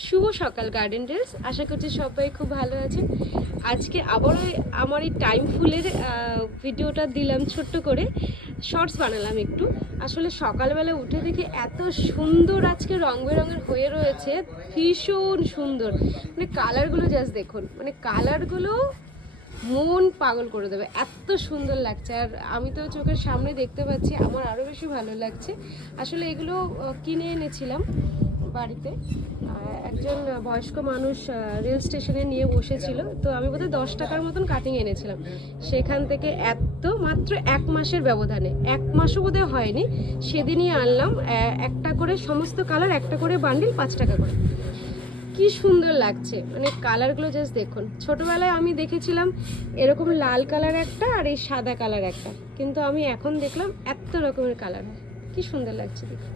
শুভ সকাল garden days, আশা করছি সবাই খুব ভালো আছেন। আজকে আবারও আমার এই টাইম ফুলের ভিডিওটা দিলাম, ছোট্ট করে শর্টস বানালাম একটু। আসলে সকালবেলা উঠে দেখে এত সুন্দর আজকে রং বেরঙের হয়ে রয়েছে, ভীষণ সুন্দর। মানে কালারগুলো জাস্ট দেখুন, মানে কালারগুলো মন পাগল করে দেবে, এত সুন্দর লাগছে। আর আমি তো চোখের সামনে দেখতে পাচ্ছি, আমার আরও বেশি ভালো লাগছে। আসলে এগুলো কিনে এনেছিলাম বাড়িতে, একজন বয়স্ক মানুষ রেল স্টেশনে নিয়ে বসেছিল, তো আমি বোধহয় 10 টাকার মতন কাটিং এনেছিলাম সেখান থেকে। এত মাত্র 1 মাসের ব্যবধানে, 1 মাসও বোধহয় হয়নি, সেদিনই আনলাম। একটা করে সমস্ত কালার, একটা করে বান্ডিল 5 টাকা করে। কি সুন্দর লাগছে, মানে কালারগুলো জাস্ট দেখুন। ছোটবেলায় আমি দেখেছিলাম এরকম লাল কালার একটা আর এই সাদা কালার একটা, কিন্তু আমি এখন দেখলাম এত রকমের কালার হয়। কি সুন্দর লাগছে দেখুন।